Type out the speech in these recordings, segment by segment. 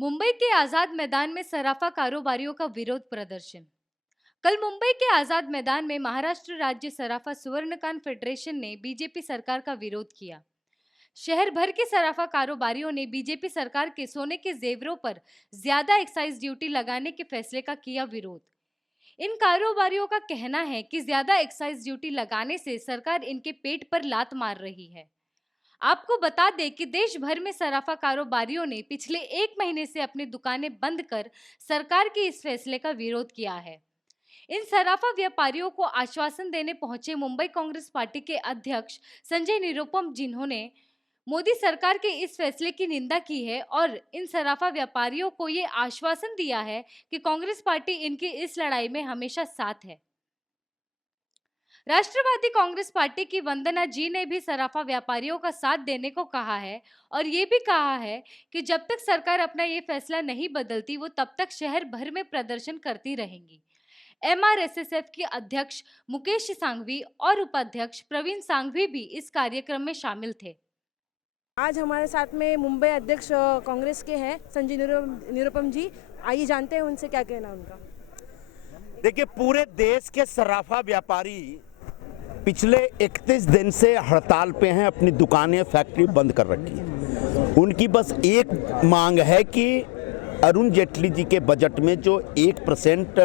मुंबई के आजाद मैदान में सराफा कारोबारियों का विरोध प्रदर्शन। कल मुंबई के आजाद मैदान में महाराष्ट्र राज्य सराफा स्वर्णकांत फेडरेशन ने बीजेपी सरकार का विरोध किया। शहर भर के सराफा कारोबारियों ने बीजेपी सरकार के सोने के जेवरों पर ज्यादा एक्साइज ड्यूटी लगाने के फैसले का किया विरोध। इन कारोबारियों का कहना है कि ज्यादा एक्साइज ड्यूटी लगाने से सरकार इनके पेट पर लात मार रही है। आपको बता दें कि देश भर में सराफा कारोबारियों ने पिछले 1 महीने से अपनी दुकानें बंद कर सरकार के इस फैसले का विरोध किया है। इन सराफा व्यापारियों को आश्वासन देने पहुंचे मुंबई कांग्रेस पार्टी के अध्यक्ष संजय निरुपम, जिन्होंने मोदी सरकार के इस फैसले की निंदा की है और इन सराफा व्यापारियों को ये आश्वासन दिया है कि कांग्रेस पार्टी इनकी इस लड़ाई में हमेशा साथ है। राष्ट्रवादी कांग्रेस पार्टी की वंदना जी ने भी सराफा व्यापारियों का साथ देने को कहा है और ये भी कहा है कि जब तक सरकार अपना ये फैसला नहीं बदलती वो तब तक शहर भर में प्रदर्शन करती रहेंगी। MRSSF के अध्यक्ष मुकेश सांघवी और उपाध्यक्ष प्रवीण सांघवी भी इस कार्यक्रम में शामिल थे। आज हमारे साथ में मुंबई अध्यक्ष कांग्रेस के हैं संजय निरुपम जी। आइए जानते हैं उनसे क्या कहना उनका। देखिए, पूरे देश के सराफा व्यापारी पिछले 31 दिन से हड़ताल पे हैं, अपनी दुकानें फैक्ट्री बंद कर रखी है। उनकी बस एक मांग है कि अरुण जेटली जी के बजट में जो 1%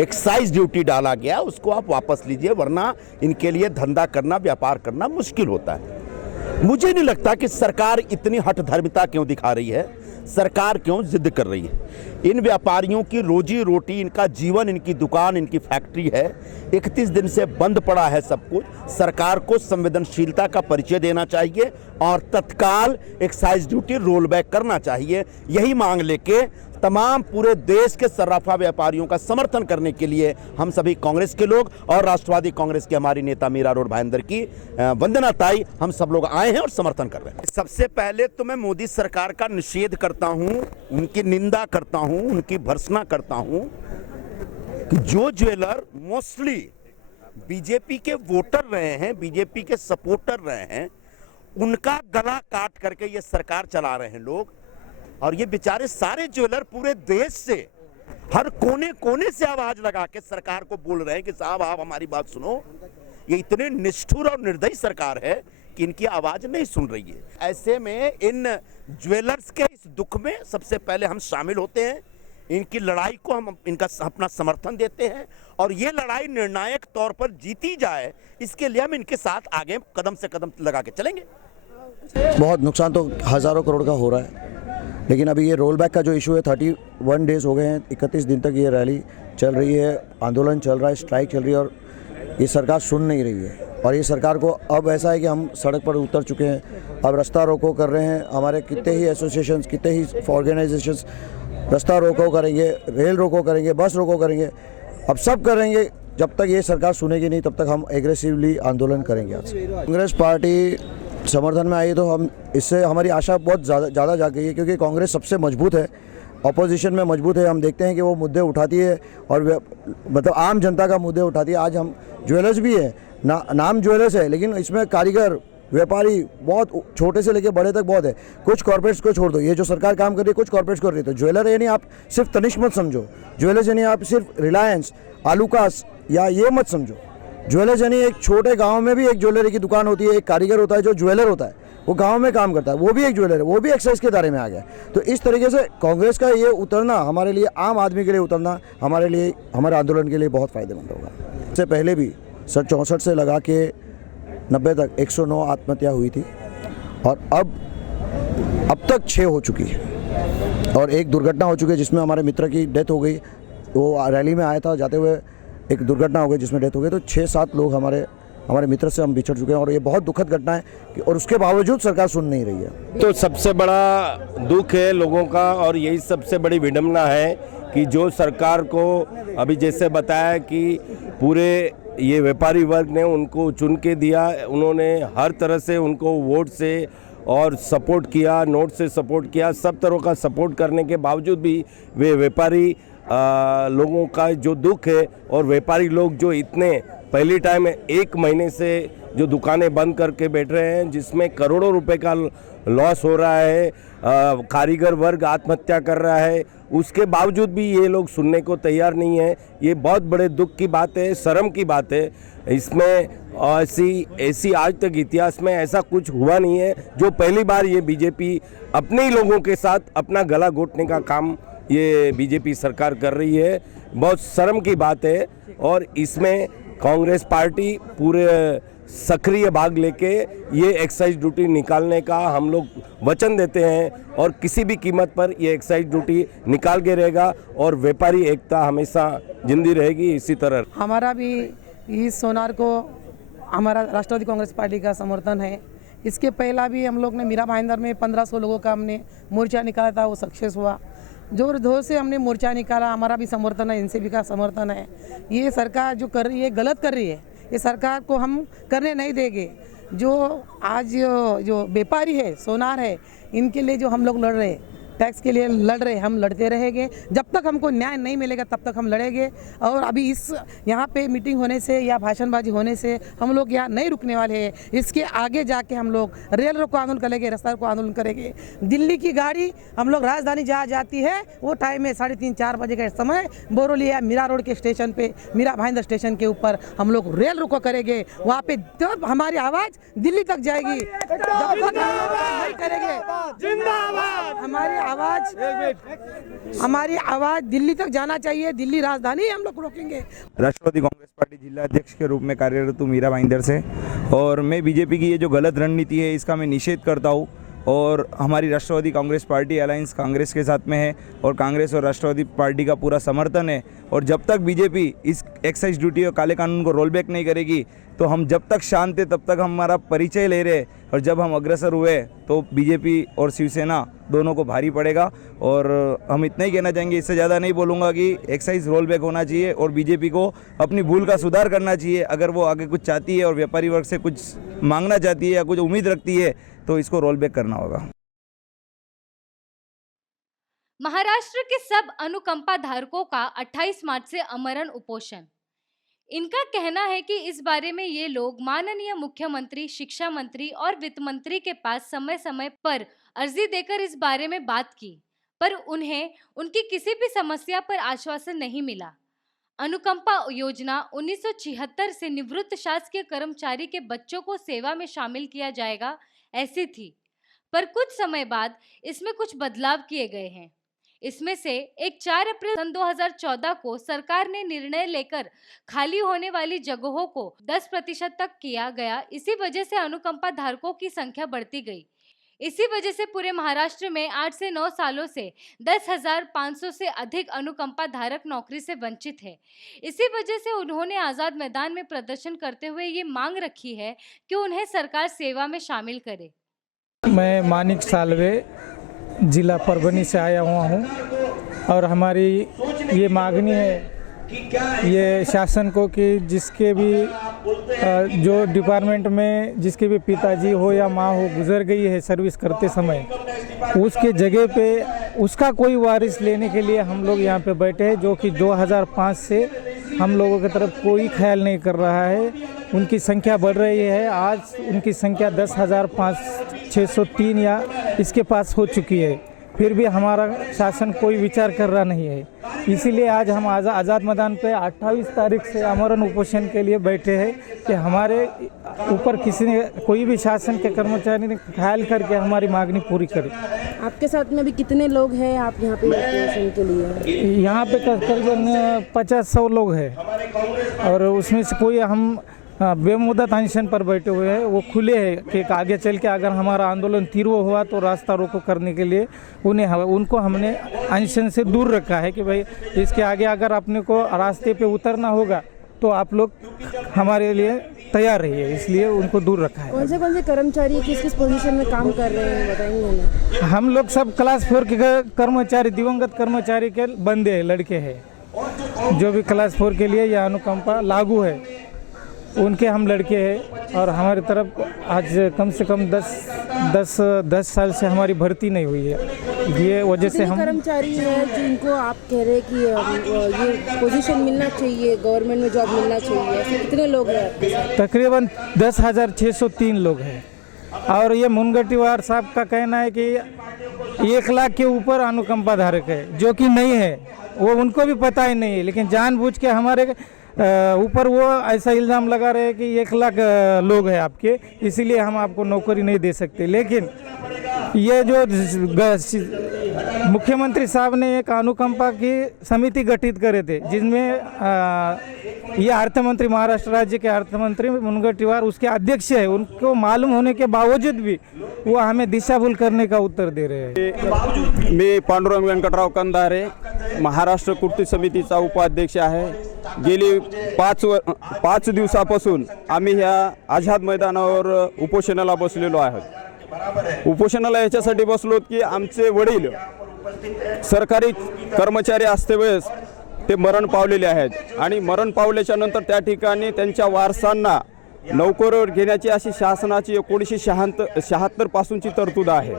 एक्साइज ड्यूटी डाला गया उसको आप वापस लीजिए, वरना इनके लिए धंधा करना, व्यापार करना मुश्किल होता है। मुझे नहीं लगता कि सरकार इतनी हठधर्मिता क्यों दिखा रही है, सरकार क्यों जिद कर रही है। इन व्यापारियों की रोजी रोटी, इनका जीवन, इनकी दुकान, इनकी फैक्ट्री है। 31 दिन से बंद पड़ा है सब कुछ। सरकार को संवेदनशीलता का परिचय देना चाहिए और तत्काल एक्साइज ड्यूटी रोल बैक करना चाहिए। यही मांग लेके तमाम पूरे देश के सराफा व्यापारियों का समर्थन करने के लिए हम सभी कांग्रेस के लोग और राष्ट्रवादी कांग्रेस की हमारी नेता मीरा रोड भाईंदर की वंदना ताई, हम सब लोग आए हैं और समर्थन कर रहे हैं। सबसे पहले तो मैं मोदी सरकार का निषेध करता हूं, उनकी निंदा करता हूं, उनकी भर्त्सना करता हूं कि जो ज्वेलर मोस्टली बीजेपी के वोटर रहे हैं, बीजेपी के सपोर्टर रहे हैं, उनका गला काट करके ये सरकार चला रहे हैं लोग। और ये बेचारे सारे ज्वेलर पूरे देश से, हर कोने कोने से आवाज लगा के सरकार को बोल रहे हैं कि साहब आप हमारी बात सुनो। ये इतने निष्ठुर और निर्दयी सरकार है कि इनकी आवाज नहीं सुन रही है। ऐसे में इन ज्वेलर्स के इस दुख में सबसे पहले हम शामिल होते हैं, इनकी लड़ाई को हम इनका अपना समर्थन देते हैं और ये लड़ाई निर्णायक तौर पर जीती जाए, इसके लिए हम इनके साथ आगे कदम से कदम लगा के चलेंगे। बहुत नुकसान तो हज़ारों करोड़ का हो रहा है, लेकिन अभी ये रोल बैक का जो इशू है, 31 डेज़ हो गए हैं, 31 दिन तक ये रैली चल रही है, आंदोलन चल रहा है, स्ट्राइक चल रही है और ये सरकार सुन नहीं रही है। और ये सरकार को अब ऐसा है कि हम सड़क पर उतर चुके हैं, अब रास्ता रोको कर रहे हैं। हमारे कितने ही एसोसिएशंस, कितने ही ऑर्गेनाइजेशंस रास्ता रोको करेंगे, रेल रोको करेंगे, बस रोको करेंगे, अब सब करेंगे। जब तक ये सरकार सुनेगी नहीं तब तक हम एग्रेसिवली आंदोलन करेंगे। आज कांग्रेस पार्टी समर्थन में आई तो हम इससे हमारी आशा बहुत ज़्यादा जाग गई है, क्योंकि कांग्रेस सबसे मजबूत है, अपोजिशन में मजबूत है। हम देखते हैं कि वो मुद्दे उठाती है और मतलब आम जनता का मुद्दे उठाती है। आज हम ज्वेलर्स भी है, नाम ज्वेलर्स है, लेकिन इसमें कारीगर, व्यापारी बहुत छोटे से लेकर बड़े तक बहुत है। कुछ कॉर्पोरेट्स को छोड़ दो, ये जो सरकार काम कर रही है कुछ कॉर्पोरेट्स कर रही है। तो ज्वेलर यानी आप सिर्फ तनिष्क मत समझो, ज्वेलर्स यानी आप सिर्फ रिलायंस, आलूकास या ये मत समझो। ज्वेलर्स यानी एक छोटे गांव में भी एक ज्वेलरी की दुकान होती है, एक कारीगर होता है जो ज्वेलर होता है, वो गांव में काम करता है, वो भी एक ज्वेलर है, वो भी एक्साइज के दायरे में आ गया। तो इस तरीके से कांग्रेस का ये उतरना हमारे लिए, आम आदमी के लिए उतरना हमारे लिए, हमारे आंदोलन के लिए बहुत फ़ायदेमंद होगा। इससे पहले भी 64 से लगा के 90 तक 109 आत्महत्या हुई थी और अब तक 6 हो चुकी है और एक दुर्घटना हो चुकी है जिसमें हमारे मित्र की डेथ हो गई। वो रैली में आया था, जाते हुए एक दुर्घटना हो गई जिसमें डेथ हो गई। तो 6-7 लोग हमारे मित्र से हम बिछड़ चुके हैं और ये बहुत दुखद घटना है और उसके बावजूद सरकार सुन नहीं रही है। तो सबसे बड़ा दुख है लोगों का और यही सबसे बड़ी विडंबना है कि जो सरकार को अभी जैसे बताया कि पूरे ये व्यापारी वर्ग ने उनको चुन के दिया, उन्होंने हर तरह से उनको वोट से और सपोर्ट किया, नोट से सपोर्ट किया, सब तरह का सपोर्ट करने के बावजूद भी वे व्यापारी लोगों का जो दुख है और व्यापारी लोग जो इतने पहली टाइम 1 महीने से जो दुकानें बंद करके बैठ रहे हैं, जिसमें करोड़ों रुपए का लॉस हो रहा है, कारीगर वर्ग आत्महत्या कर रहा है, उसके बावजूद भी ये लोग सुनने को तैयार नहीं है। ये बहुत बड़े दुख की बात है, शर्म की बात है। इसमें ऐसी आज तक इतिहास में ऐसा कुछ हुआ नहीं है। जो पहली बार ये बीजेपी अपने ही लोगों के साथ अपना गला घोटने का काम ये बीजेपी सरकार कर रही है, बहुत शर्म की बात है। और इसमें कांग्रेस पार्टी पूरे सक्रिय भाग लेके ये एक्साइज ड्यूटी निकालने का हम लोग वचन देते हैं और किसी भी कीमत पर ये एक्साइज ड्यूटी निकाल के रहेगा और व्यापारी एकता हमेशा जिंदी रहेगी। इसी तरह हमारा भी इस सोनार को हमारा राष्ट्रवादी कांग्रेस पार्टी का समर्थन है। इसके पहला भी हम लोग ने मीरा भाईंदर में 1500 लोगों का हमने मोर्चा निकाला था, वो सक्सेस हुआ। जोर जोर से हमने मोर्चा निकाला, हमारा भी समर्थन है, एनसीपी का समर्थन है। ये सरकार जो कर रही है गलत कर रही है, ये सरकार को हम करने नहीं देंगे। जो आज जो व्यापारी है, सोनार है, इनके लिए जो हम लोग लड़ रहे हैं, टैक्स के लिए लड़ रहे, हम लड़ते रहेंगे जब तक हमको न्याय नहीं मिलेगा, तब तक हम लड़ेंगे। और अभी इस यहाँ पे मीटिंग होने से या भाषणबाजी होने से हम लोग यहाँ नहीं रुकने वाले हैं। इसके आगे जाके हम लोग रेल रोको आंदोलन करेंगे, रास्ता रोको आंदोलन करेंगे। दिल्ली की गाड़ी हम लोग राजधानी जहाँ जाती है वो टाइम में 3:30-4 बजे का समय बोरोली या मीरा रोड के स्टेशन पे, मीरा भाईंदर स्टेशन के ऊपर हम लोग रेल रोको करेंगे। वहाँ पे जब हमारी आवाज़ दिल्ली तक जाएगी, जब तक हम लोग नहीं करेंगे, हमारी आवाज़ दिल्ली तक जाना चाहिए। दिल्ली राजधानी हम लोग रोकेंगे। राष्ट्रवादी कांग्रेस पार्टी जिला अध्यक्ष के रूप में कार्यरत हूँ मीरा भाईंदर से, और मैं बीजेपी की ये जो गलत रणनीति है इसका मैं निषेध करता हूँ। और हमारी राष्ट्रवादी कांग्रेस पार्टी अलायंस कांग्रेस के साथ में है और कांग्रेस और राष्ट्रवादी पार्टी का पूरा समर्थन है। और जब तक बीजेपी इस एक्साइज ड्यूटी और काले कानून को रोल बैक नहीं करेगी तो हम जब तक शांत है तब तक हमारा परिचय ले रहे, और जब हम अग्रसर हुए तो बीजेपी और शिवसेना दोनों को भारी पड़ेगा। और हम इतना ही कहना चाहेंगे, इससे ज़्यादा नहीं बोलूँगा, कि एक्साइज रोल बैक होना चाहिए और बीजेपी को अपनी भूल का सुधार करना चाहिए। अगर वो आगे कुछ चाहती है और व्यापारी वर्ग से कुछ मांगना चाहती है या कुछ उम्मीद रखती है तो इसको रोल बैक करना होगा। महाराष्ट्र के सब अनुकंपा धारकों का 28 मार्च से आमरण उपोषण। इनका कहना है कि इस बारे में ये लोग माननीय मुख्यमंत्री, शिक्षा मंत्री और वित्त मंत्री के पास समय समय पर अर्जी देकर इस बारे में बात की, पर उन्हें उनकी किसी भी समस्या पर आश्वासन नहीं मिला। अनुकंपा योजना 1976 से निवृत्त शासकीय कर्मचारी के बच्चों को सेवा में शामिल किया जाएगा ऐसी थी, पर कुछ समय बाद इसमें कुछ बदलाव किए गए हैं। इसमें से एक 4 अप्रैल सन 2014 को सरकार ने निर्णय लेकर खाली होने वाली जगहों को 10% तक किया गया। इसी वजह से अनुकंपा धारकों की संख्या बढ़ती गई। इसी वजह से पूरे महाराष्ट्र में 8 से 9 सालों से 10,500 से अधिक अनुकंपा धारक नौकरी से वंचित है। इसी वजह से उन्होंने आज़ाद मैदान में प्रदर्शन करते हुए ये मांग रखी है कि उन्हें सरकार सेवा में शामिल करे। मैं मानिक सालवे जिला परभनी से आया हुआ हूँ और हमारी ये मांगनी है ये शासन को कि जिसके भी जो डिपार्टमेंट में जिसके भी पिताजी हो या माँ हो गुजर गई है सर्विस करते समय, उसके जगह पे उसका कोई वारिस लेने के लिए हम लोग यहाँ पे बैठे हैं, जो कि 2005 से हम लोगों की तरफ कोई ख्याल नहीं कर रहा है। उनकी संख्या बढ़ रही है, आज उनकी संख्या 10,603 या इसके पास हो चुकी है, फिर भी हमारा शासन कोई विचार कर रहा नहीं है। इसीलिए आज हम आज़ाद मैदान पे 28 तारीख से आमरण उपोषण के लिए बैठे हैं कि हमारे ऊपर किसी ने कोई भी शासन के कर्मचारी ने ख्याल करके हमारी मांगनी पूरी करे। आपके साथ में अभी कितने लोग हैं आप यहाँ पे उपोषण के लिए? यहाँ पे करीबन 50-100 लोग हैं और उसमें से कोई हम बेमुदत अनशन पर बैठे हुए हैं। वो खुले हैं कि आगे चल के अगर हमारा आंदोलन तीव्र हुआ तो रास्ता रोको करने के लिए उनको हमने अनशन से दूर रखा है कि भाई इसके आगे अगर अपने को रास्ते पे उतरना होगा तो आप लोग हमारे लिए तैयार रहिए, इसलिए उनको दूर रखा है। कौन से कर्मचारी किस किस पोजीशन में काम कर रहे हैं बताएंगे हमें? हम लोग सब क्लास 4 के कर्मचारी, दिवंगत कर्मचारी के बंदे हैं, लड़के हैं। जो भी क्लास 4 के लिए यह अनुकंपा लागू है उनके हम लड़के हैं और हमारी तरफ आज कम से कम 10 साल से हमारी भर्ती नहीं हुई है। ये वजह से कितने हम कर्मचारी हैं जिनको आप कह रहे हैं कि ये पोजीशन मिलना चाहिए, गवर्नमेंट में जॉब मिलना चाहिए, ऐसे कितने लोग हैं आपके साथ? तकरीबन 10,603 लोग हैं। और ये मुनगटीवार साहब का कहना है कि 1 लाख के ऊपर अनुकंपा धारक है, जो कि नहीं है। वो उनको भी पता ही नहीं है, लेकिन जानबूझ के हमारे ऊपर वो ऐसा इल्ज़ाम लगा रहे हैं कि 1 लाख लोग हैं आपके, इसीलिए हम आपको नौकरी नहीं दे सकते। लेकिन ये जो मुख्यमंत्री साहब ने एक अनुकंपा की समिति गठित करे थे, जिसमें ये अर्थ मंत्री, महाराष्ट्र राज्य के अर्थ मंत्री मुनगंटीवार उसके अध्यक्ष है। उनको मालूम होने के बावजूद भी वो हमें दिशाभूल करने का उत्तर दे रहे हैं। मी पांडुरंग व्यंकटराव कंधारे, महाराष्ट्र कृती समितीचा उपाध्यक्ष आहे। गेली 5 दिवसापासून आम्ही ह्या आझाद मैदानावर उपोषणाला बसलेलो आहोत। उपोषणाला याच्यासाठी बसलो की आमचे वडील सरकारी कर्मचारी असतेवेळेस ते मरण पावलेले आहेत आणि मरण पावल्याच्या नंतर त्या ठिकाणी त्यांच्या वारसांना नोकरीवर घेण्याची अशी शासनाची 1976 पासूनची तरतूद आहे।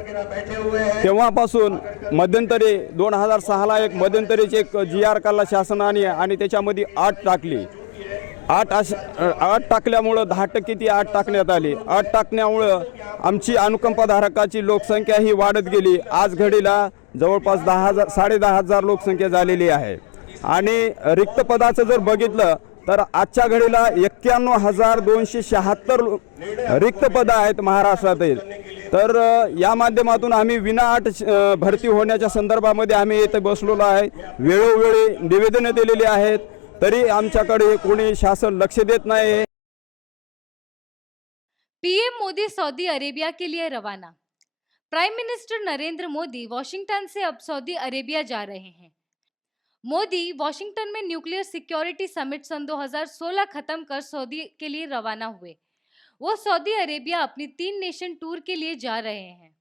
तेव्हापासून मध्यंतरी 2006ला एक मध्यंतरीची एक GR काढला शासनाने आणि त्याच्यामध्ये 8 टाकली। 8 टाकल्यामुळं 10% ती 8 टाकण्यात आली। 8 टाकण्यामुळं आमची अनुकंपाधारकाची लोकसंख्या ही वाढत गेली। आज घडीला जवळपास 10,000-10,500 लोकसंख्या झालेली आहे आणि रिक्त पदाचं जर बघितलं तर आजच्या घडीला 91,276 रिक्त पदं आहेत महाराष्ट्रातील। तर या माध्यमातून आम्ही विनाअट भरती होण्याच्या संदर्भामध्ये आम्ही इथे बसलेलो आहे। वेळोवेळी निवेदने दिलेली आहेत, तरी आमच्याकडे कोणी शासन लक्ष देत नाही। पीएम मोदी सऊदी अरेबिया के लिए रवाना। Prime minister Narendra Modi Washington से अब सऊदी अरेबिया जा रहे हैं। मोदी वॉशिंगटन में न्यूक्लियर सिक्योरिटी समिट सन 2016 खत्म कर सऊदी के लिए रवाना हुए। वो सऊदी अरेबिया अपनी 3 नेशन टूर के लिए जा रहे हैं।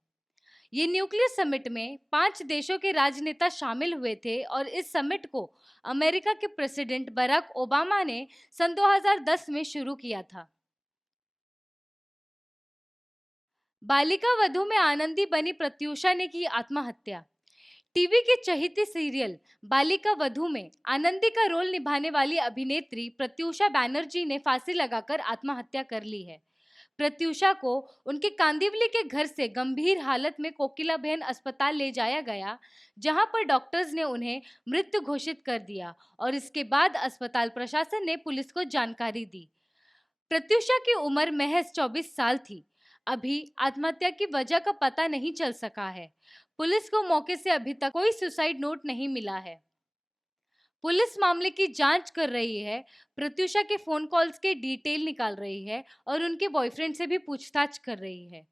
ये न्यूक्लियर समिट में 5 देशों के राजनेता शामिल हुए थे और इस समिट को अमेरिका के प्रेसिडेंट बराक ओबामा ने सन 2010 में शुरू किया था। बालिका वधू में आनंदी बनी प्रत्यूषा ने की आत्महत्या। टीवी के चहेती सीरियल बालिका वधू में आनंदी का रोल निभाने वाली अभिनेत्री प्रत्यूषा बैनर्जी ने फांसी लगाकर आत्महत्या कर ली है। प्रत्यूषा को उनके कांदिवली के घर से गंभीर हालत में कोकिलाबेन अस्पताल ले जाया गया, जहां पर डॉक्टर्स ने उन्हें मृत घोषित कर दिया और इसके बाद अस्पताल प्रशासन ने पुलिस को जानकारी दी। प्रत्यूषा की उम्र महज 24 साल थी। अभी आत्महत्या की वजह का पता नहीं चल सका है। पुलिस को मौके से अभी तक कोई सुसाइड नोट नहीं मिला है। पुलिस मामले की जांच कर रही है, प्रत्यूषा के फोन कॉल्स के डिटेल निकाल रही है और उनके बॉयफ्रेंड से भी पूछताछ कर रही है।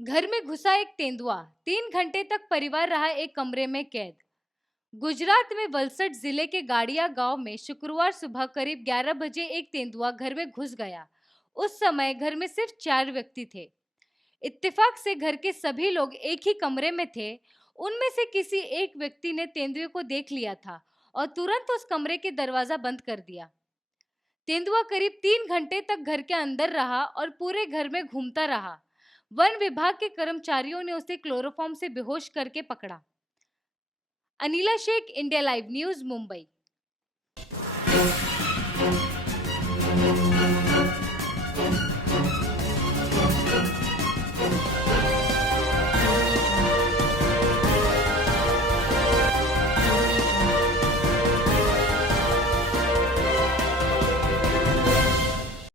घर में घुसा एक तेंदुआ, 3 घंटे तक परिवार रहा एक कमरे में कैद। गुजरात में वलसड जिले के गाड़िया गांव में शुक्रवार सुबह करीब 11 बजे एक तेंदुआ घर में घुस गया। उस समय घर में सिर्फ 4 व्यक्ति थे। इत्तेफाक से घर के सभी लोग एक ही कमरे में थे। उनमें से किसी एक व्यक्ति ने तेंदुए को देख लिया था और तुरंत उस कमरे के दरवाजा बंद कर दिया। तेंदुआ करीब 3 घंटे तक घर के अंदर रहा और पूरे घर में घूमता रहा। वन विभाग के कर्मचारियों ने उसे क्लोरोफॉर्म से बेहोश करके पकड़ा। Anila Shaikh, India live news, Mumbai.